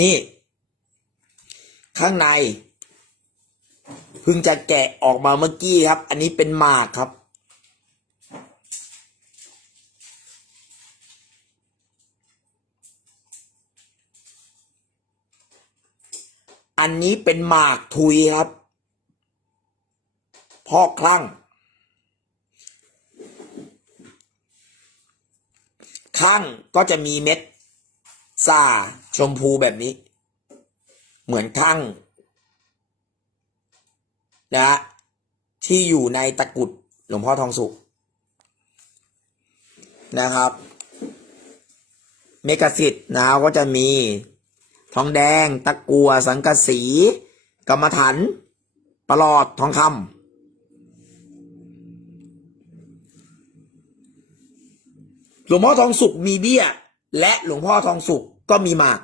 นี่ ข้างในเพิ่งจะแกะออกมาเมื่อกี้ครับ อันนี้เป็นหมากครับ อันนี้เป็นหมากทุยครับพอกคลั่ง ข้างก็จะมีเม็ด ซ่าชมพูแบบนี้ เหมือนข้งนะที่อยู่ในตะกุดหลวงพ่อทองสุขนะครับ เมกะสิทธิ์นะก็จะมีทองแดง ตะกัว สังกะสี กรรมฐานปลอดทองคำหลวงพ่อทองสุขมีเบี้ย และหลวงพ่อทองสุข ก็มีหมาก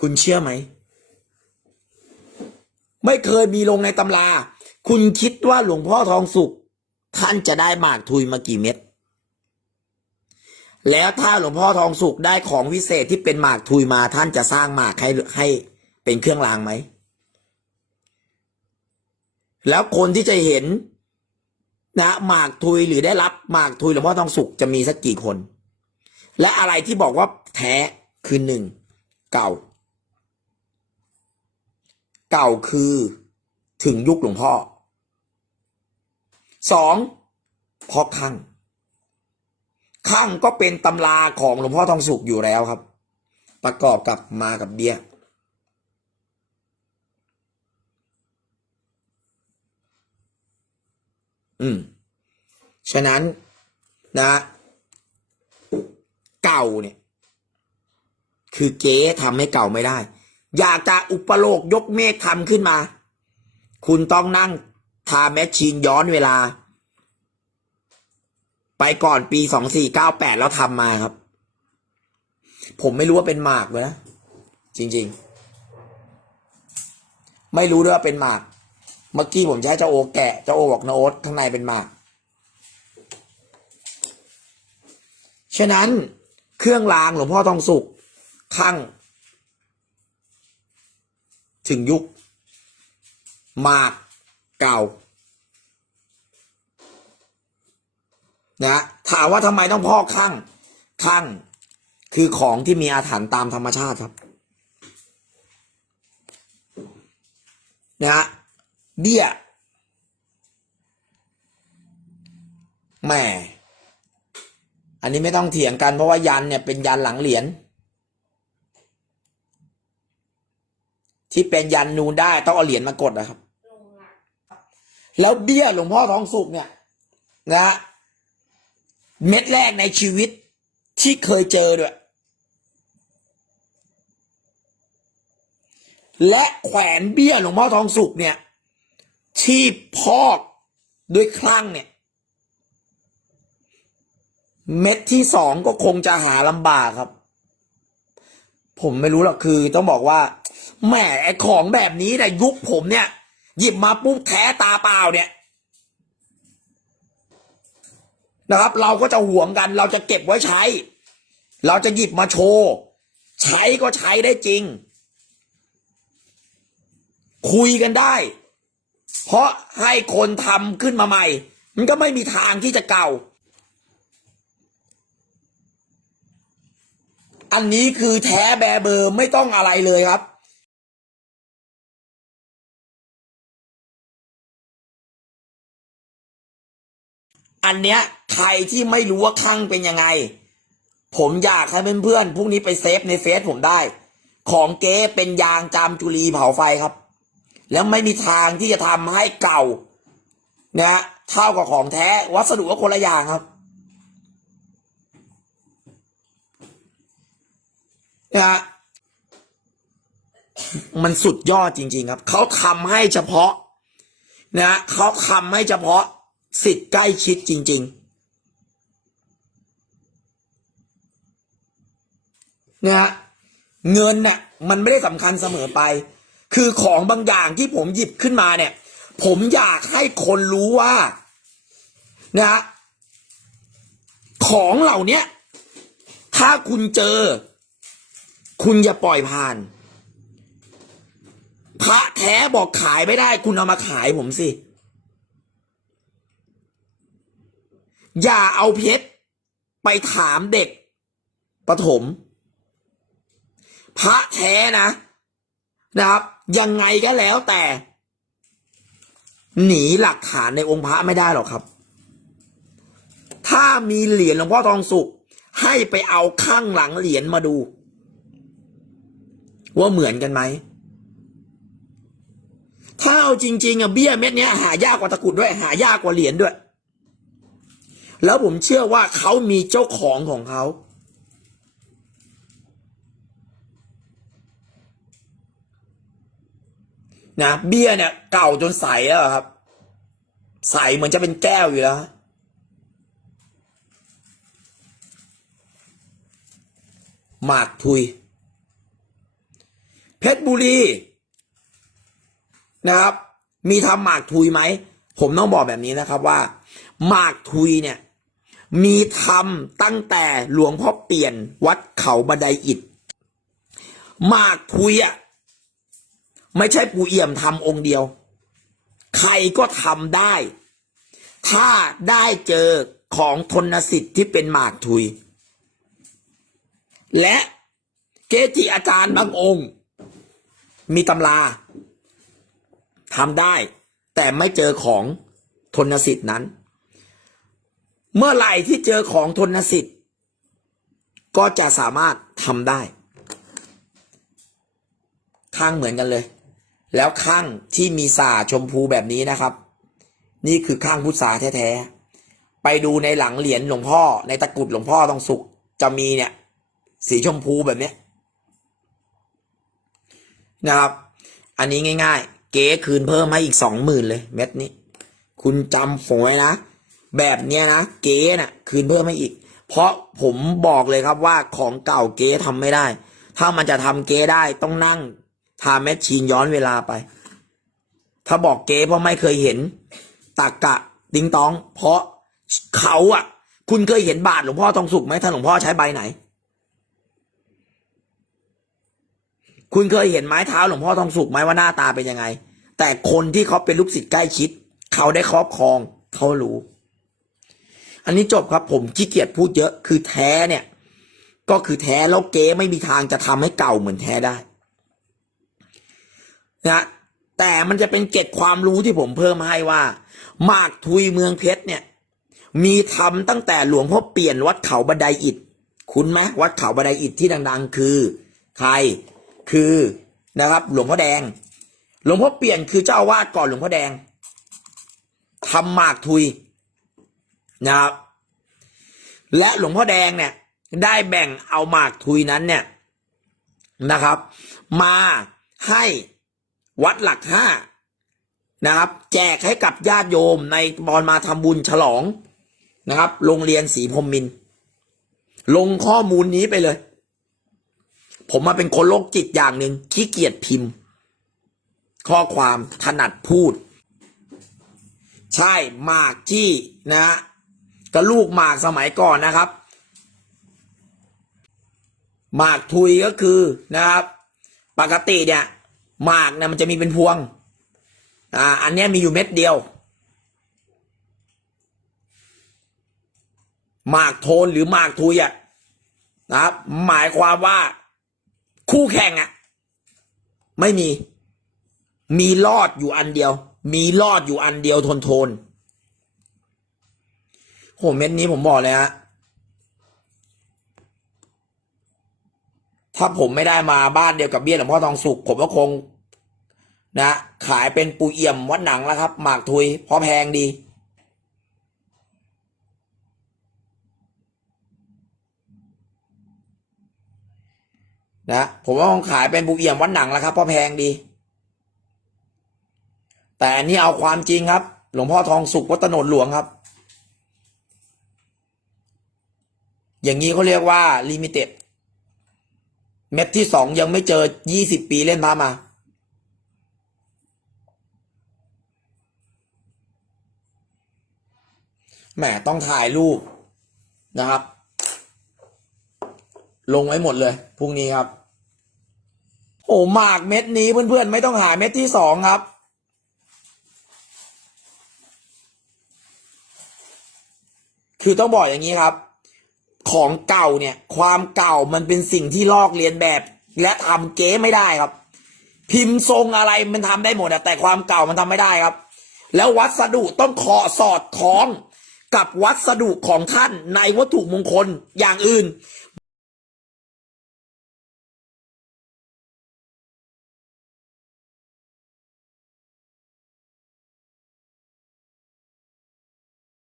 คุณเชื่อไหม ไม่เคยมีลงในตำรา คุณคิดว่าหลวงพ่อทองสุข ท่านจะได้หมากทุยมากี่เม็ด แล้วถ้าหลวงพ่อทองสุขได้ของวิเศษที่เป็นหมากทุยมาท่านจะสร้างหมากให้ให้เป็นเครื่องรางไหม แล้วคนที่จะเห็น นะหมากทุยหรือได้รับหมากทุยหลวงพ่อทองสุขจะมีสักกี่คน และอะไรที่บอกว่าแท้คือหนึ่งเก่า เก่าคือถึงยุคหลวงพ่อสองพอข้างข้างก็เป็นตำราของหลวงพ่อทองสุขอยู่แล้วครับ ประกอบกับมากับเบี้ย อืม ฉะนั้นนะ เก่าเนี่ย คือเก๊ทำให้เก่าไม่ได้ อยากจะอุปโลกยกเมฆทำขึ้นมา คุณต้องนั่งทาแมชชีนย้อนเวลา ไปก่อนปีสองสี่เก้าแปดแล้วทำมาครับ ผมไม่รู้ว่าเป็นหมากเลยนะจริง ๆ ไม่รู้ด้วยว่าเป็นหมาก เมื่อกี้ผมใช้เจ้าโอแกะเจ้าโอบอกนาโอ๊ตข้างในเป็นหมาก ฉะนั้นเครื่องรางหลวงพ่อทองสุขข้าง ถึงยุคหมากเก่านะถามว่าทำไมต้องพ่อกข้างข้างคือของที่มีอาถรรพ์ตามธรรมชาติครับนะฮะ เบี้ยแหม่อันนี้ไม่ต้องเถียงกันเพราะว่ายันเนี่ยเป็นยันหลังเหรียญที่เป็นยันนูนได้ต้องเอาเหรียญมากดนะครับ แล้วเบี้ยหลวงพ่อทองสุกเนี่ยนะฮะเม็ดแรกในชีวิตที่เคยเจอด้วย และแขวนเบี้ยหลวงพ่อทองสุกเนี่ย ที่พอกด้วยคลั่งเนี่ย เม็ดที่สองก็คงจะหาลำบากครับ ผมไม่รู้หรอกคือ ต้องบอกว่าแหมไอของแบบนี้นยยุคผมเนี่ย หยิบมาปุ๊บแท้ตาเปล่าเนี่ยนะครับ เราก็จะหวงกัน เราจะเก็บไว้ใช้ เราจะหยิบมาโชว์ ใช้ก็ใช้ได้จริง คุยกันได้ เพราะให้คนทำขึ้นมาใหม่ มันก็ไม่มีทางที่จะเก่า อันนี้คือแท้แบเบอร์ไม่ต้องอะไรเลยครับอันเนี้ยใครที่ไม่รู้ว่าคลั่งเป็นยังไง ผมอยากให้เพื่อนๆพรุ่งนี้ไปเซฟในเฟซผมได้ ของเก๊เป็นยางจามจุลีเผาไฟครับ แล้วไม่มีทางที่จะทำให้เก่านะฮะเท่ากับของแท้วัสดุก็คนละอย่างครับนะฮะมันสุดยอดจริง ๆ ครับ เขาทำให้เฉพาะ นะฮะเขาทำให้เฉพาะสิทธิ์ใกล้ชิดจริง ๆ นะฮะเงินน่ะ มันไม่ได้สำคัญเสมอไป คือของบางอย่างที่ผมหยิบขึ้นมาเนี่ย ผมอยากให้คนรู้ว่านะ ของเหล่านี้ถ้าคุณเจอ คุณอย่าปล่อยผ่าน พระแท้บอกขายไม่ได้ คุณเอามาขายผมสิ อย่าเอาเพชรไปถามเด็กประถม พระแท้นะ นะครับ ยังไงก็แล้วแต่ หนีหลักฐานในองค์พระไม่ได้หรอกครับ ถ้ามีเหรียญหลวงพ่อทองสุข ให้ไปเอาข้างหลังเหรียญมาดู ว่าเหมือนกันไหมถ้าเอาจริงๆอะเบี้ยเม็ดเนี้ยหายากกว่าตะกุดด้วย หายากกว่าเหรียญด้วย แล้วผมเชื่อว่าเขามีเจ้าของของเขา นะเบี้ยเนี่ย เก่าจนใสแล้วครับ ใสเหมือนจะเป็นแก้วอยู่แล้วหมากทุย เพชรบุรี นะครับ มีทำหมากทุยไหม ผมต้องบอกแบบนี้นะครับว่า หมากทุยเนี่ย มีทำตั้งแต่หลวงพ่อเปลี่ยนวัดเขาบันไดอิฐหมากทุยอะ ไม่ใช่ปู่เอี่ยมทำองค์เดียว ใครก็ทำได้ ถ้าได้เจอของทนสิทธิ์ที่เป็นหมากทุย และเกจิอาจารย์บางองค์ มีตำราทำได้ แต่ไม่เจอของทนสิทธิ์นั้น เมื่อไหร่ที่เจอของทนสิทธิ์ ก็จะสามารถทำได้ข้างเหมือนกันเลย แล้วข้างที่มีสาชมพูแบบนี้นะครับ นี่คือข้างพุทธาแท้ๆไปดูในหลังเหรียญหลวงพ่อ ในตะกรุดหลวงพ่อต้องสุกจะมีเนี่ย สีชมพูแบบนี้นะครับ อันนี้ง่าย ๆ เก๋คืนเพิ่มให้อีกสองหมื่นเลยเม็ดนี้ คุณจำฝอยนะ แบบเนี้ยนะเก๋น่ะ คืนเพิ่มให้อีก เพราะผมบอกเลยครับว่าของเก่าเก๋ทำไม่ได้ ถ้ามันจะทำเก๋ได้ต้องนั่ง ทาแมชชีนย้อนเวลาไป ถ้าบอกเก๋เพราะไม่เคยเห็นตากกะติงตอง เพราะเขาอะ คุณเคยเห็นบาทหลวงพ่อทองสุกไหมถ้าหลวงพ่อใช้ใบไหน คุณเคยเห็นไม้เท้าหลวงพ่อทองสุกไหมว่าหน้าตาเป็นยังไง แต่คนที่เขาเป็นลูกศิษย์ใกล้ชิด เขาได้ครอบครอง เขารู้ อันนี้จบครับผมขี้เกียจพูดเยอะคือแท้เนี่ย ก็คือแท้แล้วเก๊ไม่มีทางจะทำให้เก่าเหมือนแท้ได้ นะแต่มันจะเป็นเก็ดความรู้ที่ผมเพิ่มให้ว่าหมากทุยเมืองเพชรเนี่ย มีทำตั้งแต่หลวงพ่อเปลี่ยนวัดเขาบันไดอิฐคุณไหมวัดเขาบันไดอิฐที่ดัง ๆ คือใครคือนะครับ หลวงพ่อแดง หลวงพ่อเปลี่ยนคือเจ้าอาวาสก่อนหลวงพ่อแดงทำหมากทุยนะครับและหลวงพ่อแดงเนี่ย ได้แบ่งเอาหมากทุยนั้นเนี่ยนะครับ มาให้ วัดหลักห้านะครับ แจกให้กับญาติโยมในบอลมาทำบุญฉลองนะครับ โรงเรียนศรีพรมมิน ลงข้อมูลนี้ไปเลย ผมมาเป็นคนโรคจิตอย่างหนึ่งขี้เกียจพิมพ์ ข้อความถนัดพูด ใช่หมากที่นะก็ลูกหมากสมัยก่อนนะครับหมากทุยก็คือนะครับ ปกติเนี่ย หมากนี่ยมันจะมีเป็นพวง อ่า อันนี้มีอยู่เม็ดเดียว หมากโทนหรือหมากทุยอะนะครับ หมายความว่าคู่แข่งอะ ไม่มี มีรอดอยู่อันเดียว มีรอดอยู่อันเดียวทนโทนโหเม็ดนี้ผมบอกเลยฮะถ้าผมไม่ได้มาบ้านเดียวกับเบี้ยหลวงพ่อทองสุกผมก็คง นะขายเป็นปูเอี่ยมวัดหนังแล้วครับ หมากทุยเพราะแพงดี นะผมว่าคงขายเป็นปูเอี่ยมวัดหนังแล้วครับเพราะแพงดี แต่อันนี้เอาความจริงครับ หลวงพ่อทองสุกวัดตโนดหลวงครับ อย่างนี้เขาเรียกว่าลิมิเต็ดเม็ดที่สองยังไม่เจอยี่สิบปีเล่นพามา แหมต้องถ่ายรูปนะครับ ลงไว้หมดเลยพรุ่งนี้ครับโอ้หมากเม็ดนี้เพื่อนๆ ไม่ต้องหาเม็ดที่สองครับ คือต้องบอกอย่างนี้ครับ ของเก่าเนี่ย ความเก่ามันเป็นสิ่งที่ลอกเลียนแบบ และทำเก๊ไม่ได้ครับ พิมพ์ทรงอะไรมันทำได้หมดแต่ความเก่ามันทำไม่ได้ครับ แล้ววัสดุต้องขอสอดคล้อง กับวัสดุของท่านในวัตถุมงคลอย่างอื่น